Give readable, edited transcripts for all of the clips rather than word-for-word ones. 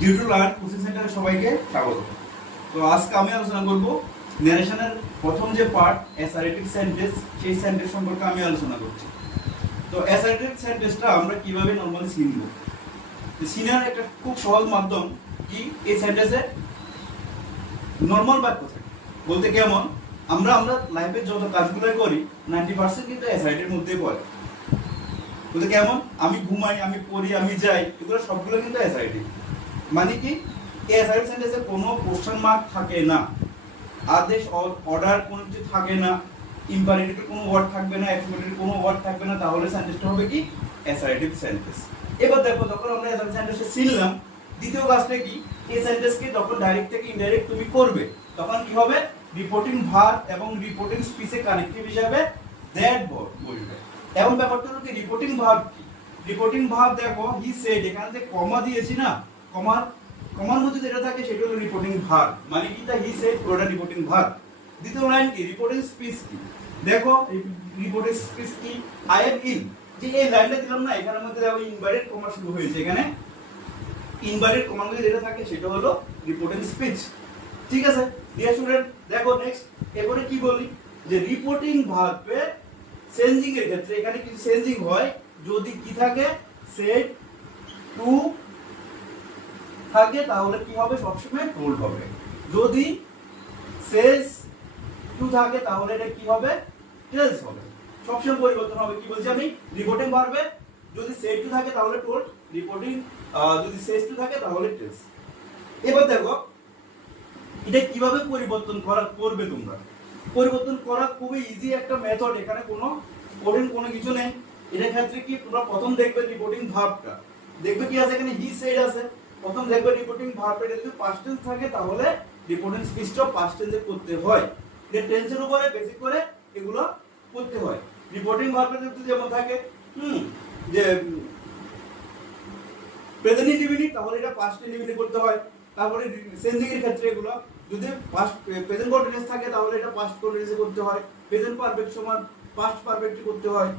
Due to learn coaching সেন্টারে সবাইকে স্বাগত। তো আজকে আমি আলোচনা করব ন্যারেশনের প্রথম যে পার্ট অ্যাসার্টিভ সেন্টেন্স, সেই সেন্টেন্স সম্পর্কে আমি আলোচনা করছি। তো অ্যাসার্টিভ সেন্টেন্সটা আমরা কিভাবে নরমালি চিনব? চিনার একটা খুব সহজ মাধ্যম কি, এই সেন্টেন্সে নরমাল বাক্য থাকে বলতে কেমন, আমরা লাইফে যত কাজগুলো করি 90% কিন্তু অ্যাসার্টিভের মধ্যেই পড়ে। বলতে কেমন, আমি ঘুমাই, আমি পড়ি, আমি যাই, এগুলো সবগুলো কিন্তু অ্যাসার্টিভ। মানে কি, অ্যাসার্টিভ সেন্টেন্সে কোনো কোশ্চেন মার্ক থাকে না, আদেশ অর্ডার কোনো কিছু থাকে না, ইম্পারেটিভ কোনো ওয়ার্ড থাকবে না, এক্সক্লেমেটরি কোনো ওয়ার্ড থাকবে না, তাহলে সেন্টেন্সটা হবে কি অ্যাসার্টিভ সেন্টেন্স। এবার দেখো, যখন আমরা অ্যাসার্টিভ সেন্টেন্সে চিনলাম, দ্বিতীয় কাজটা কি, এই সেন্টেন্সকে যখন ডাইরেক্ট থেকে ইনডাইরেক্ট তুমি করবে, তখন কি হবে, রিপোর্টিং ভার্ব এবং রিপোর্টিং স্পিচে কানেক্টিভ হিসাবে দ্যাট ভার্ব বলবে। এবং ব্যাপারটা হলো কি, রিপোর্টিং ভার্ব কি, রিপোর্টিং ভার্ব দেখো হি সেড, এখানে যে কমা দিয়েছি না, কমার মধ্যে যেটা থাকে সেটা হলো রিপোর্টিং ভার্ব। মানে কি, তা হি সেড পুরোটা রিপোর্টিং ভার্ব। দ্বিতীয় লাইন কি, রিপোর্টিং স্পিচ কি, দেখো রিপোর্টিং স্পিচ কি, আই এম ইন, যে এই লাইনটা দিলাম না, এখানের মধ্যে দেখো ইনভার্টেড কমা শুরু হয়েছে, এখানে ইনভার্টেড কমার মধ্যে যেটা থাকে সেটা হলো রিপোর্টিং স্পিচ। ঠিক আছে ডিয়ার স্টুডেন্ট, দেখো নেক্সট এরপরে কি বলি, যে রিপোর্টিং ভার্বে চেঞ্জিং এর ক্ষেত্রে এখানে কিছু চেঞ্জিং হয় যদি কি থাকে, সেড টু থাকে, তাহলে কি হবে, সবসময় টোল্ড হবে। যদি সেজ টু থাকে তাহলে এটা কি হবে, টেলস হবে, সবসময় পরিবর্তন হবে। কি বলছি আমি, রিপোর্টিং ভার্বে যদি সেজ টু থাকে তাহলে টোল্ড, রিপোর্টিং যদি সেজ টু থাকে তাহলে টেলস। এবার দেখো এটা কিভাবে পরিবর্তন করবে তোমরা। পরিবর্তন করা খুবই ইজি একটা মেথড, এখানে কোনো কঠিন কোনো কিছু নেই। এটার ক্ষেত্রে কি, তোমরা প্রথম দেখবে রিপোর্টিং ভার্বটা, দেখবে কি আছে, এখানে হি সেড আছে, প্রথম দেখবে রিপোর্টিং ভার্বটা যদি পাস্ট টেন্স থাকে তাহলে রিপোর্টিং স্পিচটা পাস্ট টেন্সে করতে হয়। এটা টেন্সের উপরে বেসিক করে এগুলো করতে হয়। রিপোর্টিং ভার্বটা যদি যেমন থাকে যে প্রেজেন্ট ইনডিফিনিট, তাহলে এটা পাস্ট ইনডিফিনিট করতে হয়। তারপরে চেঞ্জিং এর ক্ষেত্রে এগুলো যদি পাস্ট প্রেজেন্ট কন্টিনিউয়াস থাকে তাহলে এটা পাস্ট কন্টিনিউয়াসে করতে হয়, প্রেজেন্ট পারফেক্ট সমান পাস্ট পারফেক্ট করতে হয়।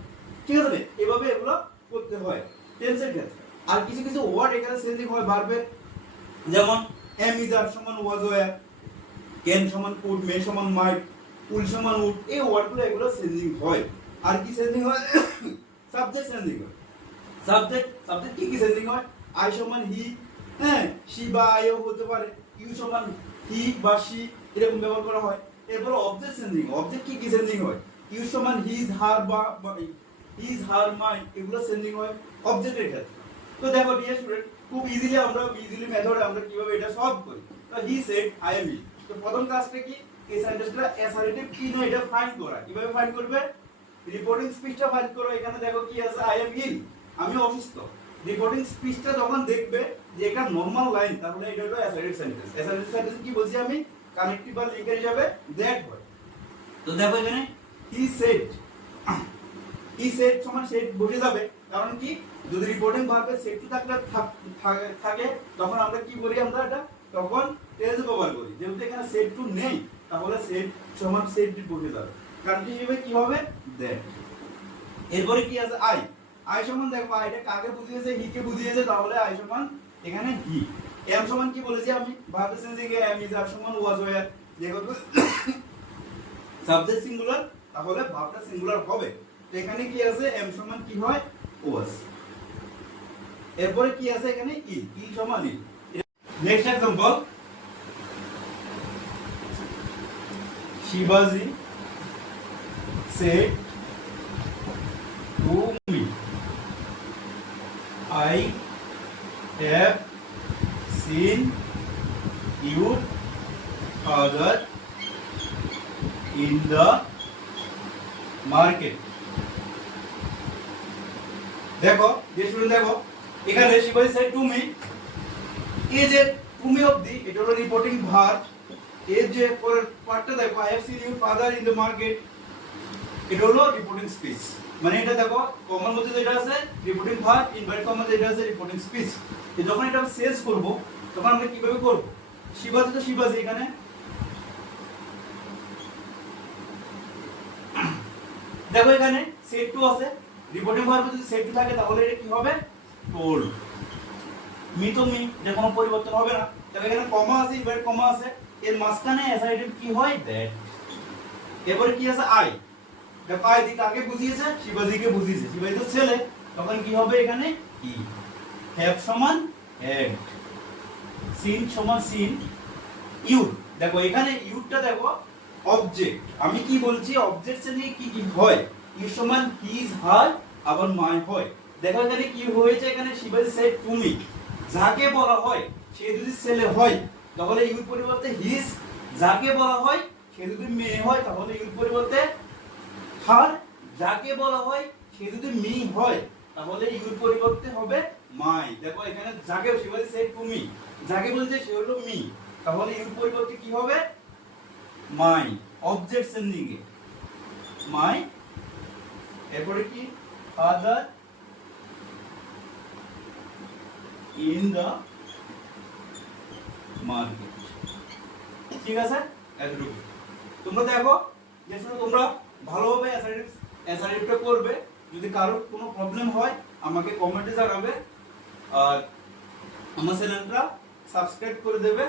ঠিক আছে, এভাবে এগুলো করতে হয় টেন্সের ক্ষেত্রে। আর কিছু কিছু ওয়ার্ড এখানে চেঞ্জিং হয় ভার্বের, যেমন এম ইজ আর সমান ওয়াজ ওয়্যার, ক্যান সমান কুড, মে সমান মাইট, উইল সমান উড, এই ওয়ার্ডগুলো এগুলো চেঞ্জিং হয়। আর কি চেঞ্জিং হয়, সাবজেক্ট চেঞ্জিং হয়। সাবজেক্ট কি চেঞ্জিং হয়, আই সমান হি, হ্যাঁ, শি বা আইও হতে পারে, ইউ সমান হি বা শি, এরকম ব্যবহার করা হয়। এরপর অবজেক্ট চেঞ্জিং, অবজেক্ট কি চেঞ্জিং হয়, ইউ সমান হিজ হার বা হিজ হার মাই, এগুলো চেঞ্জিং হয় অবজেক্টের ক্ষেত্রে। তো দেখো ডিয়ার স্টুডেন্ট, খুব ইজিলি মেথডে আমরা কিভাবে এটা সলভ করি। তো he said I am in, তো প্রথম কাজটা কি, এই সেন্টেন্সটা অ্যাসার্টিভ কি নয় এটা ফাইন্ড করা। কিভাবে ফাইন্ড করবে, রিপোর্টিং স্পিচটা ফাইন্ড করো। এখানে দেখো কি আছে, আই এম ইন, আমি অসুস্থ। রিপোর্টিং স্পিচটা যখন দেখবে যে এটা নরমাল লাইন, তাহলে এটা হলো অ্যাসার্টিভ সেন্টেন্স। অ্যাসার্টিভ সেন্টেন্স কি বলছি আমি, কানেক্টিভ বা লিঙ্কার হিসাবে দ্যাট হয়। তো দেখো এখানে হি সেড সমান সেড বসে যাবে, কারণ কি, যদি রিপোর্টিং ভার্বে সেড টু থাকে তখন আমরা কি করি, আমরা এটা তখন টেন্স ব্যবহার করি। যেহেতু এখানে সেড টু নেই, তাহলে সেড সমান সেড বসে যাবে, কানেক্টিভ হিসেবে কি হবে, দ্যাট। এরপরে কি আছে, আই সমান, দেখো আইটা কাকে বুঝিয়েছে, হি কে বুঝিয়েছে, তাহলে আই সমান এখানে হি। এম সমান কি বলেছি আমি, verb changing am is are সমান ওয়াজ ওয়্যার, যেহেতু সাবজেক্ট সিঙ্গুলার তাহলে ভার্বটা সিঙ্গুলার হবে। তো এখানে কি আছে, এম সমান কি হয়, ওয়াজ। এরপরে কি আছে এখানে, ই সমান ই। নেক্সট एग्जांपल, শিবাজি said to me, I have seen your father in the market. দেখো যে স্টুডেন্ট, দেখো এখানে শিবাজি said to me, এই যে to me অবধি এটা হলো রিপোর্টিং ভার্ব। এর যে পরের পার্টটা দেখো, I have seen your father in the market, এটা হলো রিপোর্টিং স্পিচ। মানে এটা দেখো কমন মধ্যে যেটা আছে রিপোর্টিং ভার্ব, ইনভার্টেড কমা যেটা আছে রিপোর্টিং স্পিচ। যখন এটা শেষ করব তখন আমরা কিভাবে করব, শিবাজি তো শিবাজি, এখানে দেখো এখানে সেড টু আছে, রিপোর্টিং ভার্ব যদি সেড টু থাকে তাহলে এটা কি হবে, টোল্ড। মি তো মি, এটা কোনো পরিবর্তন হবে না। তবে এখানে কমা আছে, ইনভার্টেড কমা আছে, এর মাঝখানে অ্যাসার্টিভ কি হয় দ্যাট। এরপরে কি আছে আই, দেখো আই দিকে আগে বুঝিয়েছে, শিবাজিকে বুঝিয়েছে, শিবাজি তো ছেলে, তখন কি হবে এখানে ই, হ্যাভ সমান হ্যাড, সিন সমান সিন, ইউর। দেখো এখানে ইউরটা দেখো অবজেক্ট, আমি কি বলছি অবজেক্টস নিয়ে কি কি হয়, ইউর সমান হিজ হার আবার মাই হয়। দেখো এখানে কি হয়েছে, এখানে শিবাজি সেড টু মি, যাকে বলা হয় সে যদি ছেলে হয় তাহলে ইউর পরিবর্তে হিজ, যাকে বলা হয় সে যদি মেয়ে হয় তাহলে ইউর পরিবর্তে হার, যাকে বলা হয় সে যদি মি হয় তাহলে ইউর পরিবর্তে হবে মাই। দেখো এখানে যাকে শিবাজি সেড টু মি, যাকে বলছে সে হলো মি, তাহলে ইউর পরিবর্তে কি হবে মাই, অবজেক্টস এর দিকে মাই। এরপরে কি ফাদার ইন দা মার্কেট। ঠিক আছে, এতটুকু তোমরা দেখো যে শুধু তোমরা ভালোভাবে অ্যাসাইনমেন্টটা করবে। যদি কারো কোনো প্রবলেম হয় আমাকে কমেন্টে জানাবে, আর আমার চ্যানেলটা সাবস্ক্রাইব করে দেবে।